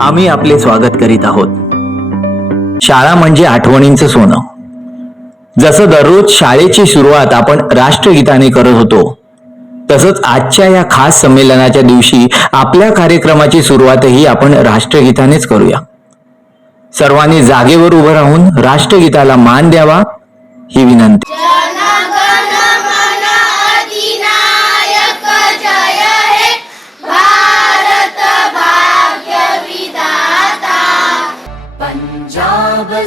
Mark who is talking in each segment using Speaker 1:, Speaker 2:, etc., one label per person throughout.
Speaker 1: आम्ही आपले स्वागत करीत आहोत. शाळा म्हणजे आठवणींचं सोनं. जसं दररोज शाळेची सुरुवात आपण राष्ट्रगीताने करत होतो तसंच आजच्या या खास संमेलनाच्या दिवशी आपल्या कार्यक्रमाची सुरुवातही आपण राष्ट्रगीतानेच करूया. सर्वांनी जागेवर उभं राहून राष्ट्रगीताला मान द्यावा ही विनंती.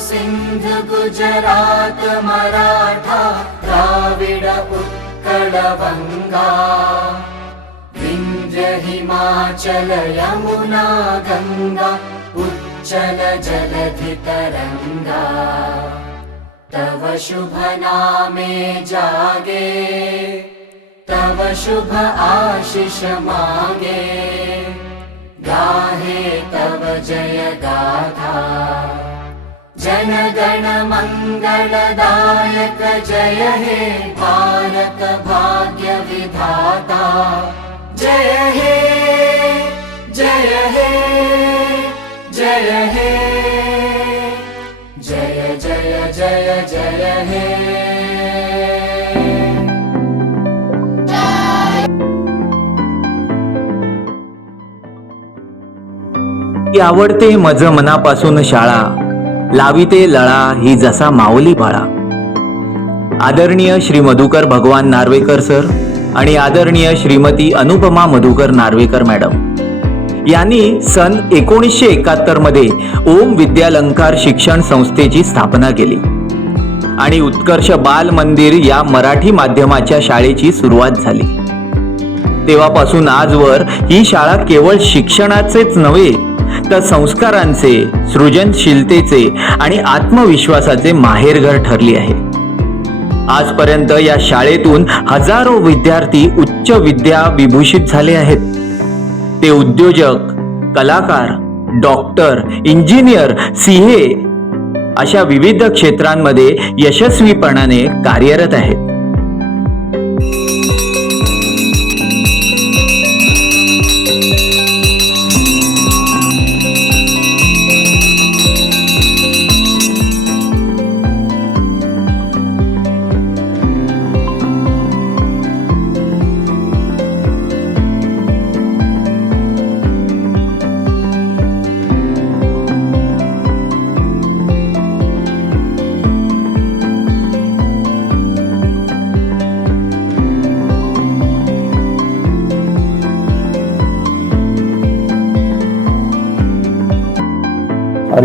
Speaker 2: सिन्ध गुजरात मराठा द्राविड उत्कल वङ्गा विन्ध्य हिमाचल यमुना गङ्गा उच्चल जलधितरङ्गा तव शुभ नामे जागे तव शुभ आशिष मागे। गाहे तव जय गाथा जन मङ्गलदायक जय हे भारत भाग्य विधाता। जय हे जय हे जय हे। जय जय जय जय हे।
Speaker 1: आवडते मज मनापासून शाळा। लाविते लळा ही जसा माऊली बाळा. आदरणीय श्री मधुकर भगवान नार्वेकर सर आणि आदरणीय श्रीमती अनुपमा मधुकर नार्वेकर मॅडम. यांनी सन एकोणीसशे एकाहत्तरमध्ये ओम विद्यालंकार शिक्षण संस्थेची स्थापना केली. आणि उत्कर्ष बाल मंदिर या मराठी माध्यमाच्या शाळेची सुरुवात झाली. तेव्हापासून आजवर ही शाळा केवळ शिक्षणाचेच नव्हे तर संस्कारांचे सृजनशीलतेचे आणि आत्मविश्वासाचे माहेरघर ठरली आहे. आजपर्यंत या शाळेतून हजारो विद्यार्थी उच्च विद्या विभूषित झाले आहेत. ते उद्योजक कलाकार डॉक्टर इंजिनियर सीए अशा विविध क्षेत्रांमध्ये यशस्वीपणाने कार्यरत आहेत.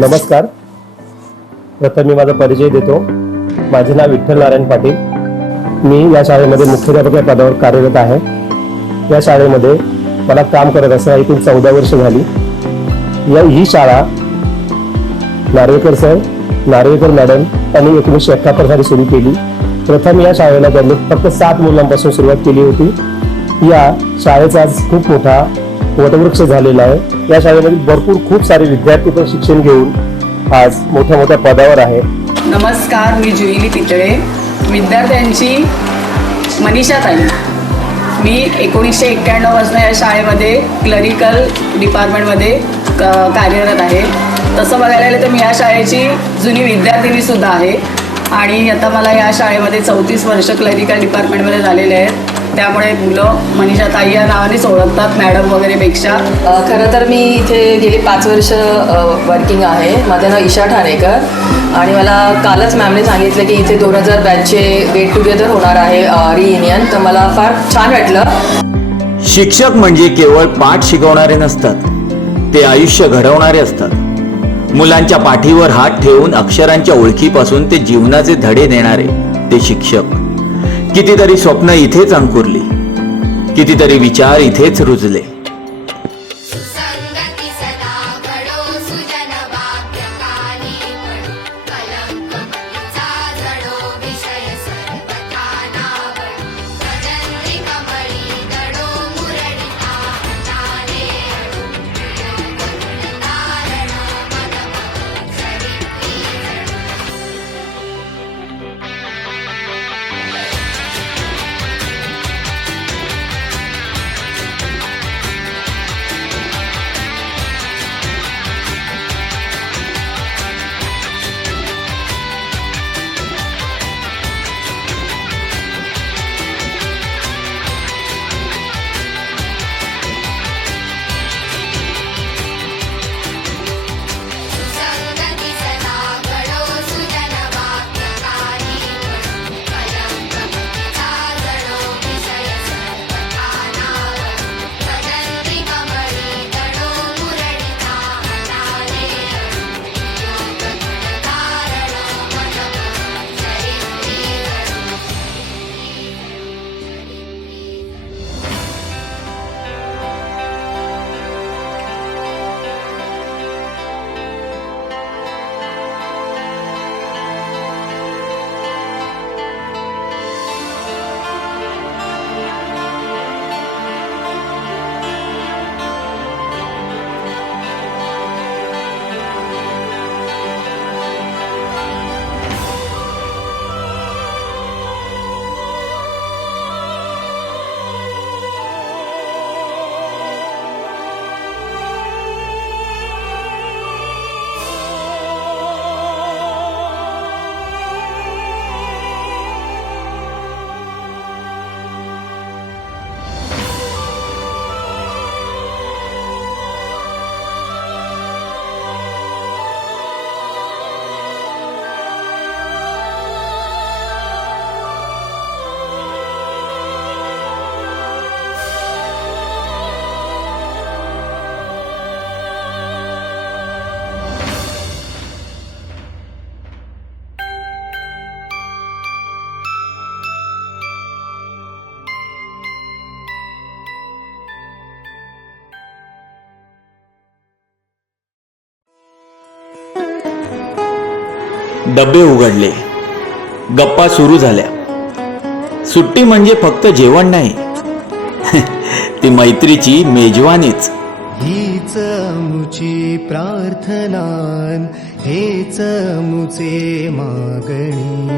Speaker 3: नमस्कार. प्रथम मी माझा परिचय देतो. माझे नाव विठ्ठल नारायण पाटील. मी या शाळेमध्ये मुख्याध्यापक या पदावर कार्यरत आहे. या शाळेमध्ये मला काम करत असं एकूण चौदा वर्ष झाली. या ही शाळा नार्वेकर सर नार्वेकर मॅडम यांनी एकोणीसशे एकाहत्तर साली सुरू केली. प्रथम या शाळेला त्यांनी फक्त सात मुलांपासून सुरुवात केली होती. या शाळेचा आज खूप मोठा वटवृक्ष झालेला आहे. या शाळेमध्ये भरपूर खूप सारे विद्यार्थी पण शिक्षण घेऊन आज मोठ्या मोठ्या पदावर आहे.
Speaker 4: नमस्कार मी जुईली पितळे. विद्यार्थ्यांची मनीषा ताई. मी एकोणीसशे एक्क्याण्णवपासून या शाळेमध्ये क्लरिकल डिपार्टमेंटमध्ये क कार्यरत आहे. तसं बघायला गेलं तर मी या शाळेची जुनी विद्यार्थिनीसुद्धा आहे. आणि आता मला या शाळेमध्ये चौतीस वर्ष क्लरिकल डिपार्टमेंटमध्ये झालेले आहेत. त्यामुळे मुलं मनीषा ताई या नावानेच ओळखतात मॅडम वगैरेपेक्षा
Speaker 5: अ, खरं तर मी इथे गेली पाच वर्ष वर्किंग आहे. माझं नाव ईशा ठाणेकर. आणि मला कालच मॅमने सांगितलं की इथे दोन हजार बॅचचे गेट टुगेदर होणार आहे रियुनियन तर मला फार छान वाटलं.
Speaker 1: शिक्षक म्हणजे केवळ पाठ शिकवणारे नसतात ते आयुष्य घडवणारे असतात. मुलांच्या पाठीवर हात ठेवून अक्षरांच्या ओळखीपासून ते जीवनाचे धडे देणारे ते शिक्षक. कितीतरी स्वप्न इथेच अंकुरली. कितीतरी विचार इथेच रुजले. डबे उघडले. गप्पा सुरू झाल्या. सुट्टी म्हणजे फक्त जेवण नाही. ती मैत्रीची मेजवानीच.
Speaker 6: हीच मुची प्रार्थनान हेच मुचे मागणी.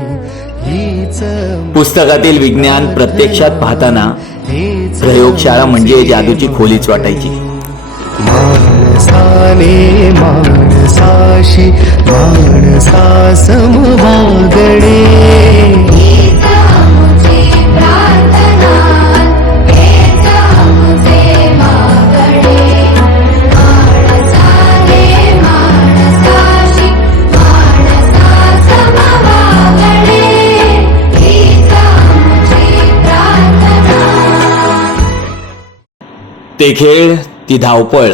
Speaker 6: हीच
Speaker 1: पुस्तकातील विज्ञान प्रत्यक्षात पाहताना
Speaker 6: हेच
Speaker 1: प्रयोगशाळा म्हणजे जादूची खोलीच वाटायची.
Speaker 6: माणसाने माणसाशी माणसा
Speaker 7: माणसाशी माणसा समवागणे
Speaker 1: ते खेळ ती धावपळ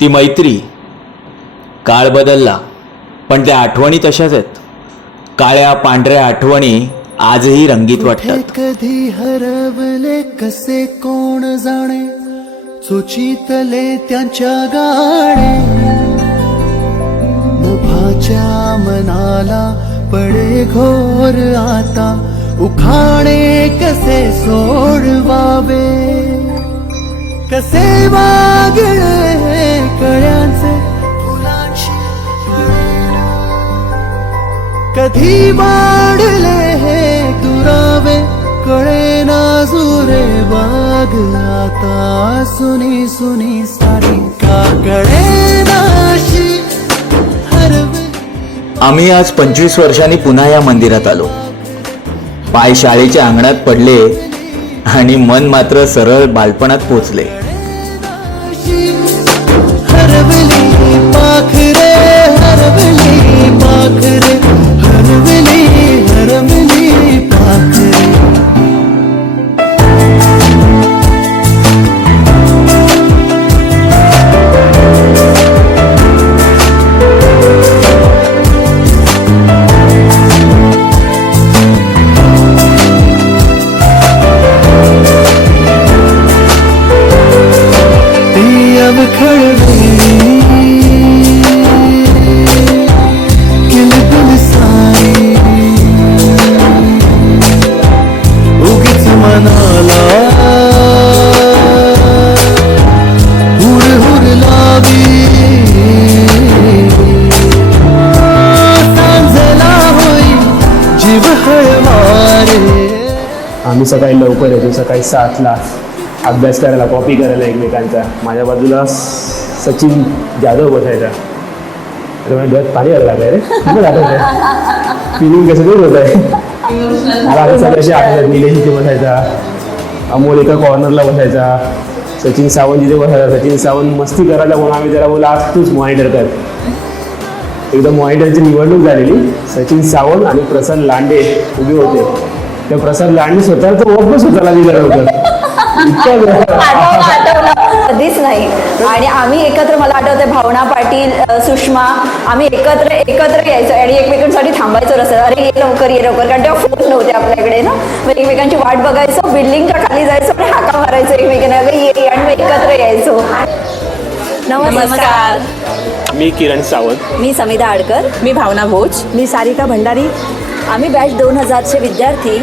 Speaker 1: ती मैत्री काळ बदलला पण त्या आठवणी तशाच आहेत. काळ्या पांढऱ्या आठवणी आजही रंगीत वाटतात.
Speaker 6: कधी हरवले कसे कोण जाणे? सुचितले त्यांच्या गाणे. नभाच्या मनाला पडे घोर आता. उखाणे कसे सोडवावे? कसे वागळे कळ्यांचे? कधी वाढले हे दुरावे? कळे ना बाग आता सुनी सुनी सारी का कळे नाशी
Speaker 1: आम्ही आज पंचवीस वर्षांनी पुन्हा या मंदिरात आलो. पाय शाळेच्या अंगणात पडले आणि मन मात्र सरळ बालपणात पोचले.
Speaker 3: सकाळी लवकर येतो सकाळी सातला अभ्यास करायला कॉपी करायला एकमेकांचा. माझ्या बाजूला सचिन जाधव बसायचा. अरे माझ्या डोळ्यात पाणी यायला लागलं रे. आठवत फिलिंग कसं दूर होत आहे मला आता सगळ्याशी आठवत निलेश इथे बसायचा. अमोल एका कॉर्नरला बसायचा. सचिन सावंत तिथे बसायचा. सचिन सावंत मस्ती करायला म्हणून आम्ही त्याला बोला आज तूच मॉनिटर कर. एकदा मॉनिटरची निवडणूक झालेली. सचिन सावंत आणि प्रसन्न लांडे उभे होते. त्या प्रसाद लांडे स्वतःचं पण स्वतःला दिलं नव्हतं.
Speaker 8: आठवलं कधीच नाही. आणि आम्ही एकत्र मला आठवते भावना पाटील सुषमा आम्ही एकत्र एकत्र यायचो आणि एकमेकांसाठी थांबायचो रस्त्यात अरे ये लवकर ये लवकर. कारण तेव्हा फोन नव्हते आपल्याकडे ना. मग एकमेकांची वाट बघायचो बिल्डिंगच्या खाली जायचो आणि हाका मारायचो एकमेकांना. अगं ये ये, आणि मग एकत्र यायचो. नमस्कार.
Speaker 3: मी किरण सावंत.
Speaker 8: मी समिता आडकर. मी भावना भोज. मी सारिका भंडारी. आम्ही बॅच दोन हजारचे विद्यार्थी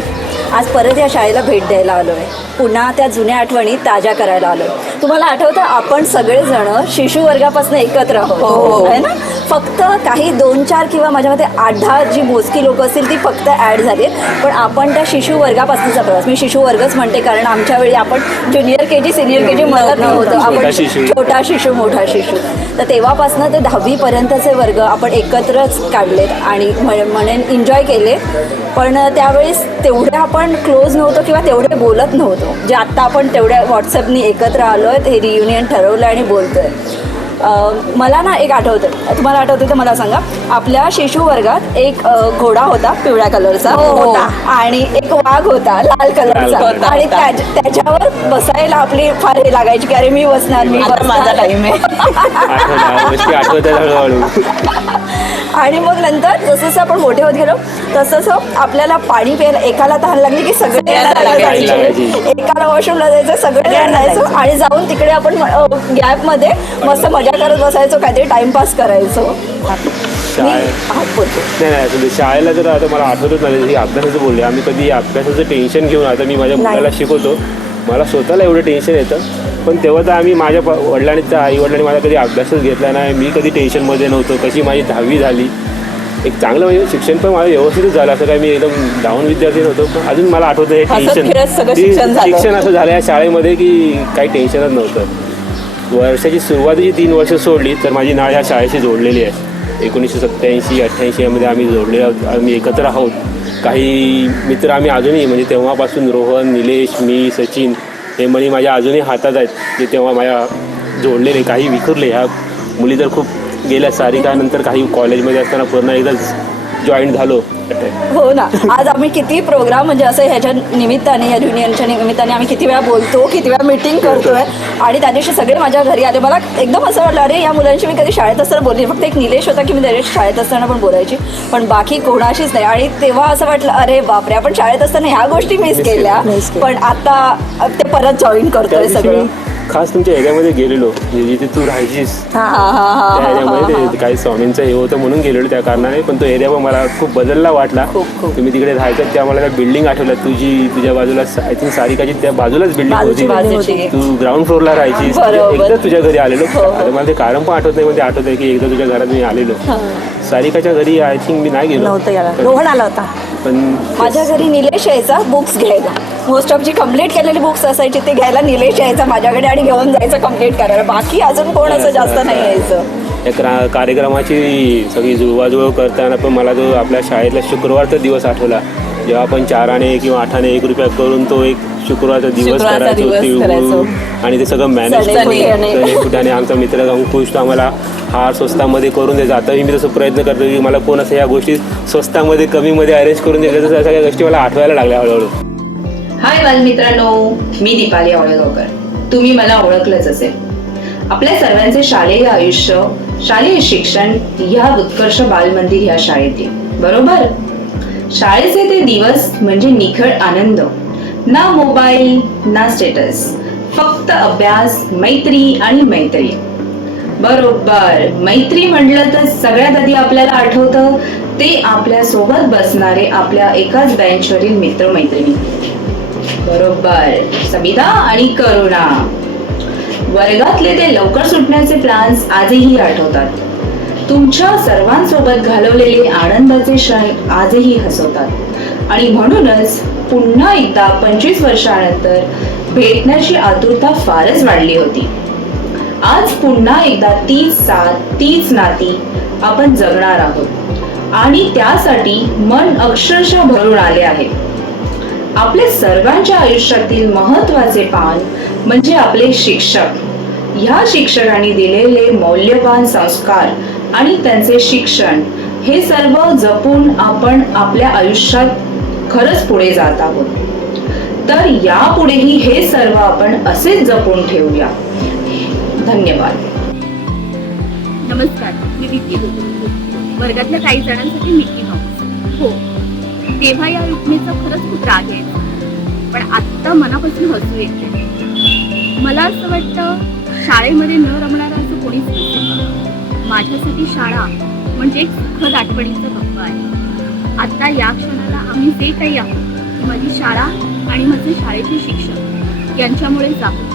Speaker 8: आज परत या शाळेला भेट द्यायला आलो आहे पुन्हा त्या जुन्या आठवणी ताज्या करायला आलो तुम्हाला आठवतं आपण सगळेजण शिशु वर्गापासून एकत्र आहोत. है ना? फक्त काही दोन चार किंवा माझ्या मते आठ दहा जी मोजकी लोक असतील ती फक्त ॲड झाली पण आपण त्या शिशु वर्गापासूनचा प्रवास मी शिशु वर्गच म्हणते कारण आमच्या वेळी आपण ज्युनियर के जी सिनियर के जी म्हणत नव्हतं. आपण छोटा शिशु मोठा शिशु. तर तेव्हापासून ते दहावीपर्यंतचे वर्ग आपण एकत्रच काढलेत आणि म्ह- म्हणेन एन्जॉय केले. पण त्यावेळेस तेवढे आपण क्लोज नव्हतो किंवा तेवढे बोलत नव्हतो. जे आत्ता आपण तेवढ्या व्हॉट्सअपनी एकत्र आलो आहे हे रियुनियन ठरवलं आणि बोलतो आहे मला ना एक आठवतं तुम्हाला आठवतं तर मला सांगा. आपल्या शिशु वर्गात एक घोडा होता पिवळ्या कलरचा होता आणि एक वाघ होता लाल कलरचा आणि त्याच्या- त्याच्यावर बसायला आपली फार हे लागायची की अरे मी बसणार मी माझा टाइम आहे. आणि मग नंतर जसं जसं आपण मोठे होत गेलो तसं तसं आपल्याला पाणी प्यायला एकाला तहान लागली की सगळे जायचे. एकाला वॉशरूमला जायचं सगळे जायचो आणि जाऊन तिकडे आपण गॅपमध्ये मस्त मजा करत बसायचो काहीतरी टाइमपास करायचो.
Speaker 9: नाही शाळेला जर आता मला आठवतच नाही अभ्यासाचं बोलले. आम्ही कधी अभ्यासाचं टेन्शन घेऊन आता मी माझ्या मुलाला शिकवतो. मला स्वतःला एवढं टेन्शन येतं. पण तेव्हा तर आम्ही माझ्या वडिलांनी तर आई वडिलांनी मला कधी अभ्यासच घेतला नाही. मी कधी टेन्शनमध्ये नव्हतो. कशी माझी दहावी झाली? एक चांगलं म्हणजे शिक्षण पण माझं व्यवस्थितच झालं. असं काय मी एकदम डाऊन विद्यार्थी नव्हतो. पण अजून मला आठवतं हे टेन्शन.
Speaker 5: शिक्षण
Speaker 9: असं झालं या शाळेमध्ये की काही टेन्शनच नव्हतं. वर्षाची सुरुवातीची तीन वर्ष सोडली तर माझी नाळ ह्या शाळेशी जोडलेली आहे. एकोणीसशे सत्त्याऐंशी अठ्ठ्याऐंशी यामध्ये आम्ही जोडले आहोत. आम्ही एकत्र आहोत. काही मित्र आम्ही अजूनही म्हणजे तेव्हापासून रोहन निलेश मी सचिन हे मणी माझ्या अजूनही हातात आहेत. जे तेव्हा माझ्या जोडलेले काही विखुरले. ह्या मुली तर खूप गेल्या सारिकानंतर काही कॉलेजमध्ये असताना पूर्ण एकदाच जॉईन झालो.
Speaker 8: हो ना. आज आम्ही किती प्रोग्राम म्हणजे असं ह्याच्या निमित्ताने या युनियनच्या निमित्ताने आम्ही किती वेळा बोलतो किती वेळा मीटिंग करतोय. आणि त्या दिवशी सगळे माझ्या घरी आले. मला एकदम असं वाटलं अरे या मुलांशी मी कधी शाळेत असताना बोलली फक्त एक निलेश होता की मी त्याच्या शाळेत असताना पण बोलायची. पण बाकी कोणाशीच नाही. आणि तेव्हा असं वाटलं अरे बापरे आपण शाळेत असताना ह्या गोष्टी मिस केल्या. पण आता ते परत जॉईन
Speaker 9: त्या
Speaker 8: करतोय सगळं.
Speaker 9: खास तुमच्या एरियामध्ये गेलेलो म्हणजे जिथे तू राहायचीस.
Speaker 8: हा हा हा हा
Speaker 9: त्या एरियामध्ये ते काही स्वामींचं हे होतं म्हणून गेलेलो त्या कारणाने. पण तो एरिया पण मला खूप बदलला वाटला.
Speaker 8: खूप, खूप.
Speaker 9: तुम्ही तिकडे राहायचं त्या मला त्या बिल्डिंग आठवल्या. तुझी तुझ्या बाजूला आय थिंक सारिकाची त्या बाजूलाच बिल्डिंग
Speaker 8: बाजूची
Speaker 9: होती.
Speaker 8: building होती.
Speaker 9: तू ग्राउंड फ्लोअरला राहायची
Speaker 8: बरोबर.
Speaker 9: एकदा तुझ्या घरी आलेलो.
Speaker 8: हो, हो.
Speaker 9: आता मला ते कारण पण आठवत नाही ते आठवत आहे की एकदा तुझ्या घरात मी आलेलो. सारिकाच्या घरी आय थिंक मी नाही गेलो.
Speaker 8: नव्हतं याला रोहन आला होता.
Speaker 9: पण
Speaker 8: माझ्या घरी निलेश यायचा बुक्स घ्यायला. मोस्ट ऑफ जी कंप्लीट केलेली बुक्स असायची ते घ्यायला निलेश यायचा माझ्याकडे आणि घेऊन जायचं कंप्लीट करायला. बाकी अजून कोण असं जास्त नाही यायचं.
Speaker 9: या क्रा- कार्यक्रमाची सगळी जुळवाजुळव करताना पण मला जो आपल्या शाळेतला शुक्रवारचा दिवस आठवला. जेव्हा आपण चाराने किंवा आठाने एक रुपया करून तो एक शुक्रवारचा दिवस
Speaker 5: शुक्रवारचा
Speaker 9: करायचो
Speaker 5: दिवस
Speaker 9: तिळगुळ. आणि ते सगळं मॅनेज
Speaker 8: चणे फुटाणे.
Speaker 9: फुटाने आमचा मित्र अंकुश तो आम्हाला हार स्वस्तामध्ये करून द्यायचा. आताही मी तसं प्रयत्न करतो की मला कोण असं या गोष्टी स्वस्तामध्ये कमीमध्ये अरेंज करून द्यायचं तसं सगळ्या गोष्टी मला आठवायला लागल्या हळूहळू.
Speaker 10: हाय बालमित्रांनो मी दीपाली आवळगावकर. तुम्ही मला ओळखलंच असेल. आपल्या सर्वांचे शालेय आयुष्य शालेय शिक्षण या उत्कर्ष बालमंदिर या शाळेतील बरोबर? शाळेचे ते दिवस म्हणजे निखळ आनंद. ना मोबाईल ना स्टेटस. फक्त अभ्यास मैत्री आणि मैत्री. बरोबर. मैत्री म्हटलं तर सगळ्यात आधी आपल्याला आठवतं ते आपल्यासोबत बसणारे आपल्या एकाच बेंचवरील मित्रमैत्रिणी. बरोबर. सविता आणि करुणा. वर्गातले ते लवकर सुटण्याचे प्लॅन्स आजही आठवतात. तुमच्या सर्वांसोबत घालवलेले आनंदाचे क्षण आजही हसवतात. आणि म्हणूनच पुन्हा एकदा पंचवीस वर्षानंतर भेटण्याची आतुरता फारच वाढली होती. आज पुन्हा एकदा तीच साथ तीच नाती आपण जगणार आहोत. आणि त्यासाठी मन अक्षरशः भरून आले आहे. आपल्या सर्वांच्या आयुष्यातील महत्त्वाचे पान म्हणजे आपले शिक्षक. ह्या शिक्षकांनी दिलेले मौल्यवान संस्कार आणि त्यांचे शिक्षण. हे सर्व जपून आपण आपल्या आयुष्यात खरंच पुढे जात आहोत. तर यापुढेही हे सर्व आपण असेच जपून ठेवूया. धन्यवाद.
Speaker 11: नमस्कार मी विकी वर्गातल्या काही जणांसाठी मिकी माऊस. हो तेव्हा या रुक्मिणीचा खरंच खूप राग यायचा. पण आत्ता मनापासून हसू येते. मला असं वाटतं शाळेमध्ये न रमणारं माझ्यासाठी शाळा म्हणजे एक सुखद आठवणीचं गप्प आहे. आता या क्षणाला आम्ही जे काही आहोत माझी शाळा आणि माझे शाळेचे शिक्षक यांच्यामुळे जातो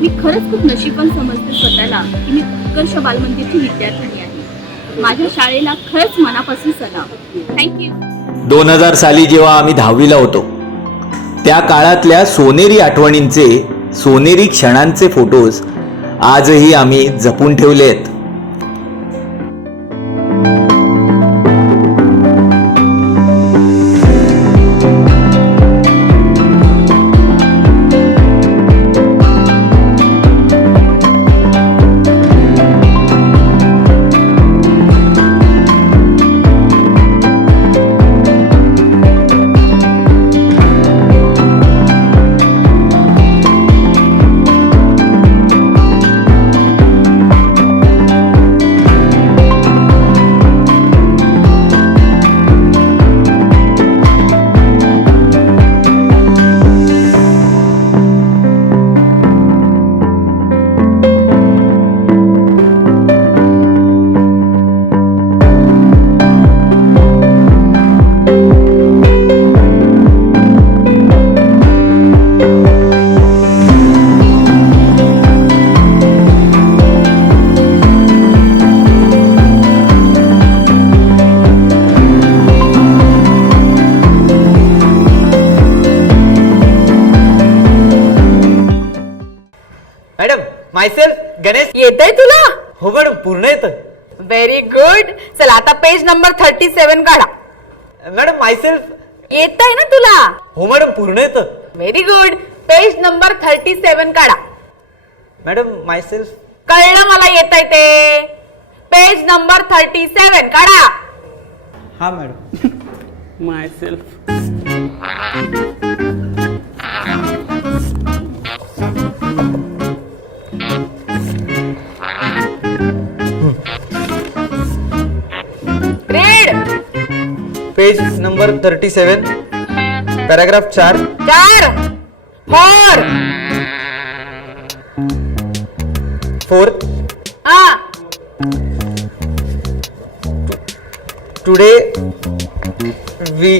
Speaker 11: मी खरंच खूप नशीबवान समजते स्वतःला की मी उत्कर्ष बालमंदिरची विद्यार्थिनी आहे. माझ्या शाळेला खरंच मनापासून सलाम. थँक्यू
Speaker 1: दोन हजार साली जेव्हा आम्ही दहावीला होतो त्या काळातल्या सोनेरी आठवणींचे सोनेरी क्षणांचे फोटोज आजही आम्ही जपून ठेवले आहेत.
Speaker 2: मायसेल्फ गणेश
Speaker 12: येतंय तुला?
Speaker 2: हो मॅडम पूर्ण येतं.
Speaker 12: व्हेरी गुड चल आता पेज नंबर थर्टी सेवन काढा.
Speaker 2: मॅडम मायसेल्फ
Speaker 12: येतंय ना तुला?
Speaker 2: हो मॅडम पूर्ण येतं.
Speaker 12: Very good page number thirty seven काढा.
Speaker 2: मॅडम मायसेल्फ
Speaker 12: कळलं मला येत आहे ते? पेज नंबर थर्टी सेवन काढा.
Speaker 2: हा madam.
Speaker 12: Read
Speaker 2: page number thirty seven paragraph चार.
Speaker 12: चार. फोर.
Speaker 2: फोर्थ
Speaker 12: हा
Speaker 2: today we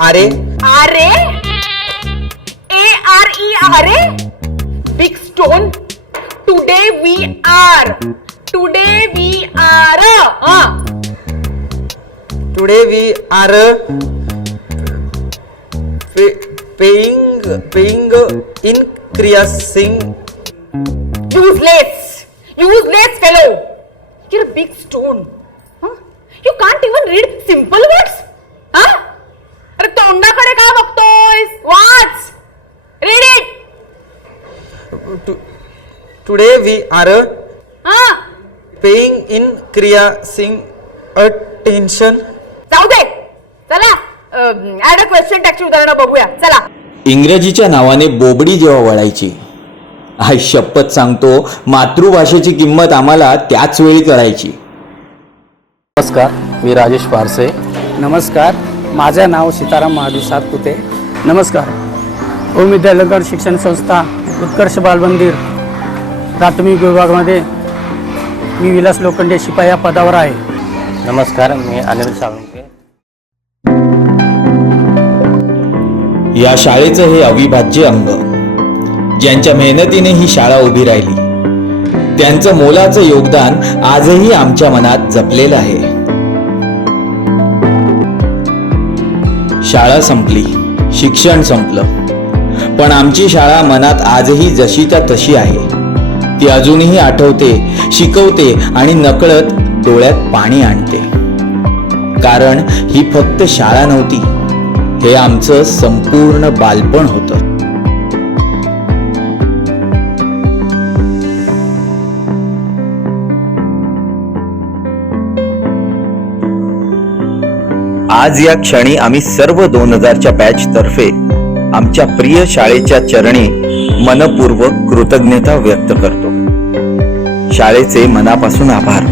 Speaker 2: are
Speaker 12: are A R E are big stone today we are today we are
Speaker 2: today we are paying paying in क्रिया सिंग
Speaker 12: useless useless fellow you're a big stone huh? you can't even read simple words huh? अरे तोंडाकडे का बघतोयस वाच read it
Speaker 2: today we are
Speaker 12: हा
Speaker 2: paying in क्रिया Singh attention
Speaker 12: जाऊ दे चला ऍड अ क्वेश्चन टॅक्सची उदाहरणं बघूया. चला.
Speaker 1: इंग्रजीच्या नावाने बोबडी जेव्हा वळायची आई शपथ सांगतो मातृभाषेची किंमत आम्हाला त्याच वेळी कळायची.
Speaker 3: नमस्कार मी राजेश पारसे
Speaker 13: नमस्कार माझं नाव सीताराम महादेव सातपुते. नमस्कार ओम विद्यालंकर शिक्षण संस्था उत्कर्ष बालमंदिर प्राथमिक विभागामध्ये मी विलास लोखंडे शिपाई या पदावर आहे.
Speaker 3: नमस्कार मी अनिल साळुंके.
Speaker 1: या शाळेचं हे अविभाज्य अंग. ज्यांच्या मेहनतीने ही शाळा उभी राहिली त्यांचं मोलाचं योगदान आजही आमच्या मनात जपलेलं आहे. शाळा संपली शिक्षण संपलं. पण आमची शाळा मनात आजही जशीच्या तशी आहे. ती अजूनही आठवते शिकवते आणि नकळत डोळ्यात पाणी आणते. कारण ही फक्त शाळा नव्हती हे आमचं संपूर्ण बालपण होतं. आज या क्षणी आम्ही सर्व दोन हजारच्या बॅच तर्फे आमच्या प्रिय शाळेच्या चरणी मनपूर्वक कृतज्ञता व्यक्त करतो. शाळेचे मनापासून आभार.